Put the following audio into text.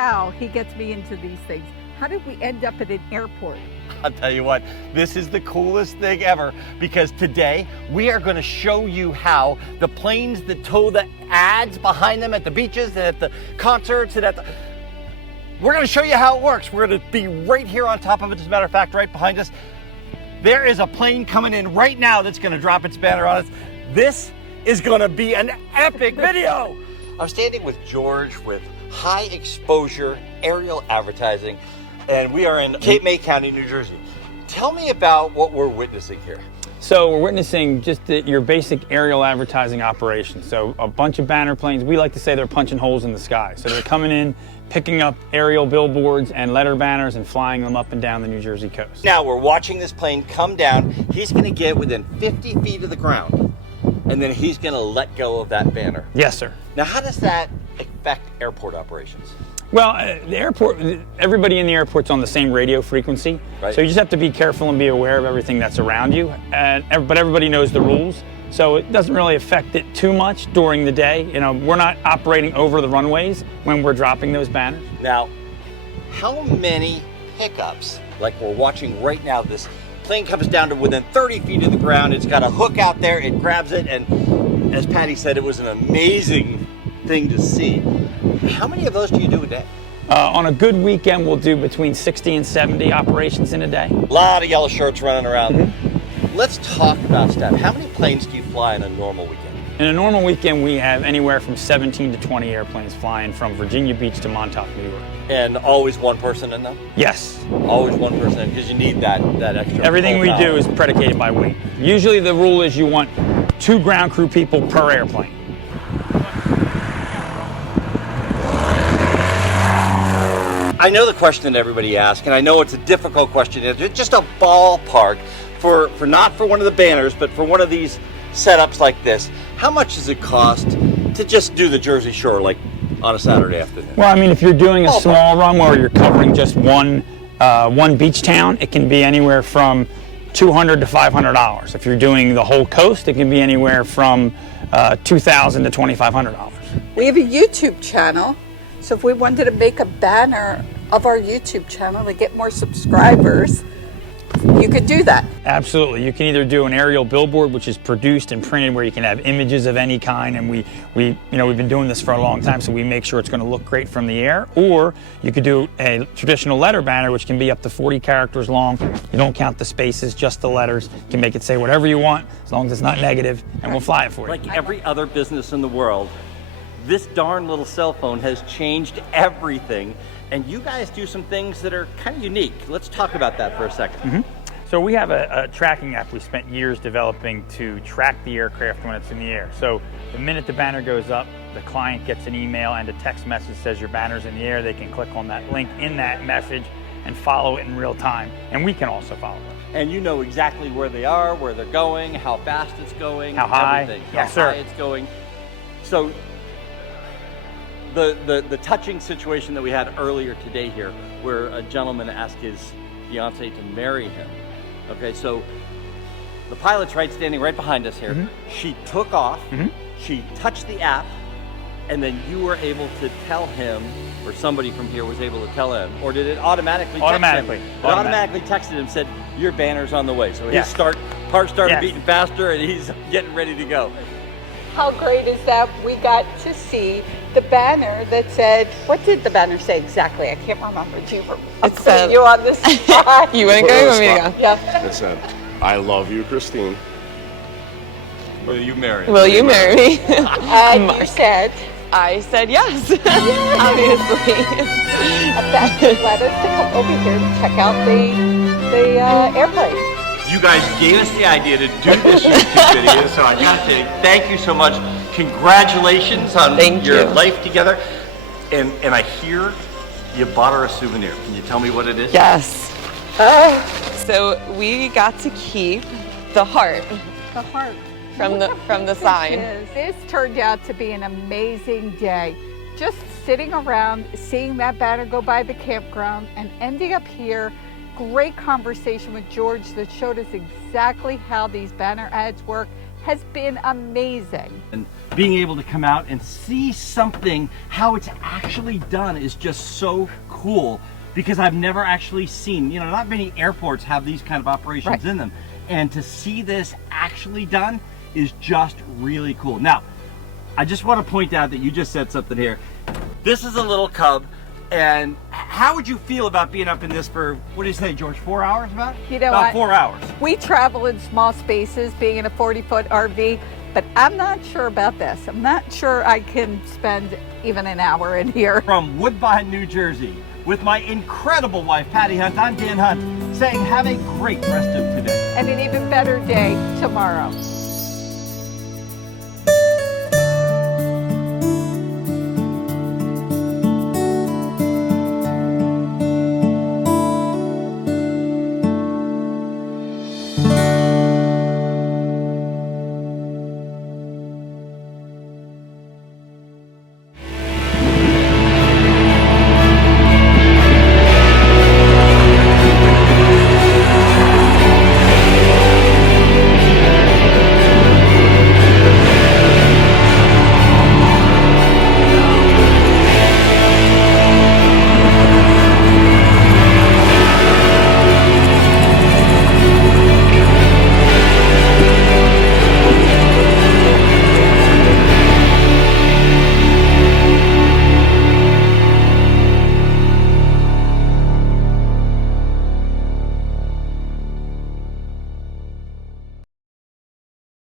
how he gets me into these things. How did we end up at an airport? I'll tell you what, this is the coolest thing ever, because today we are going to show you how the planes that tow the ads behind them at the beaches and at the concerts and we're going to show you how it works. We're going to be right here on top of it. As a matter of fact, right behind us, there is a plane coming in right now that's going to drop its banner on us. This is going to be an epic video. I'm standing with George with High Exposure Aerial Advertising, and we are in Cape May County, New Jersey. Tell me about what we're witnessing here. So we're witnessing just your basic aerial advertising operation. So a bunch of banner planes, we like to say they're punching holes in the sky. So they're coming in, picking up aerial billboards and letter banners and flying them up and down the New Jersey coast. Now we're watching this plane come down. He's going to get within 50 feet of the ground, and then he's going to let go of that banner. Yes, sir. Now, how does that affect airport operations? Well, the airport, everybody in the airport's on the same radio frequency, right. So you just have to be careful and be aware of everything that's around you. But everybody knows the rules, so it doesn't really affect it too much during the day. You know, we're not operating over the runways when we're dropping those banners. Now, how many hiccups, like we're watching right now, this plane comes down to within 30 feet of the ground, it's got a hook out there, it grabs it, and as Patti said, it was an amazing thing to see. How many of those do you do a day? On a good weekend, we'll do between 60 and 70 operations in a day. A lot of yellow shirts running around. Mm-hmm. Let's talk about stuff. How many planes do you fly in a normal weekend? In a normal weekend, we have anywhere from 17 to 20 airplanes flying from Virginia Beach to Montauk, New York. And always one person in them? Yes. Always one person, because you need that extra. Everything we do is predicated by weight. Usually the rule is you want 2 ground crew people per airplane. I know the question that everybody asks, and I know it's a difficult question. It's just a ballpark for not for one of the banners, but for one of these setups like this. How much does it cost to just do the Jersey Shore, like on a Saturday afternoon? Well, I mean, if you're doing a small run where you're covering just one beach town, it can be anywhere from $200 to $500. If you're doing the whole coast, it can be anywhere from $2,000 to $2,500. We have a YouTube channel, so if we wanted to make a banner of our YouTube channel to get more subscribers, you could do that. Absolutely. You can either do an aerial billboard, which is produced and printed, where you can have images of any kind, and we've been doing this for a long time, so we make sure it's going to look great from the air. Or you could do a traditional letter banner, which can be up to 40 characters long. You don't count the spaces, just the letters. You can make it say whatever you want, as long as it's not negative, and we'll fly it for you. Like every other business in the world, this darn little cell phone has changed everything. And you guys do some things that are kind of unique. Let's talk about that for a second. Mm-hmm. So we have a tracking app we spent years developing to track the aircraft when it's in the air. So the minute the banner goes up, the client gets an email and a text message that says your banner's in the air. They can click on that link in that message and follow it in real time. And we can also follow it. And you know exactly where they are, where they're going, how fast it's going, how high, everything. Yes, how sir. high it's going. So the touching situation that we had earlier today here, where a gentleman asked his fiance to marry him. Okay, so the pilot's standing right behind us here. Mm-hmm. She took off, she touched the app, and then you were able to tell him, or somebody from here was able to tell him, or did it automatically text him? It automatically texted him, said, your banner's on the way. So his heart started beating faster, and he's getting ready to go. How great is that? We got to see the banner that said, what did the banner say exactly? I can't remember. It said, you on the spot. You want to go? You want me to go? Yeah. It said, I love you, Christine. Will you marry me? Will you marry me? And you said? I said yes, obviously. That led us to come over here to check out the airplane. You guys gave us the idea to do this YouTube video, so I gotta say thank you so much. Congratulations on your life together. And I hear you bought her a souvenir. Can you tell me what it is? Yes. So we got to keep the heart. The heart. From the sign. This turned out to be an amazing day. Just sitting around, seeing that banner go by the campground, and ending up here. Great conversation with George that showed us exactly how these banner ads work, has been amazing. And being able to come out and see something, how it's actually done, is just so cool, because I've never actually seen, you know, not many airports have these kind of operations in them. And to see this actually done is just really cool. Now, I just want to point out that you just said something here. This is a little Cub, and how would you feel about being up in this for, what do you say, George, 4 hours about? You know about 4 hours. We travel in small spaces, being in a 40-foot RV, but I'm not sure about this. I'm not sure I can spend even an hour in here. From Woodbine, New Jersey, with my incredible wife, Patti Hunt, I'm Dan Hunt, saying have a great rest of today. And an even better day tomorrow.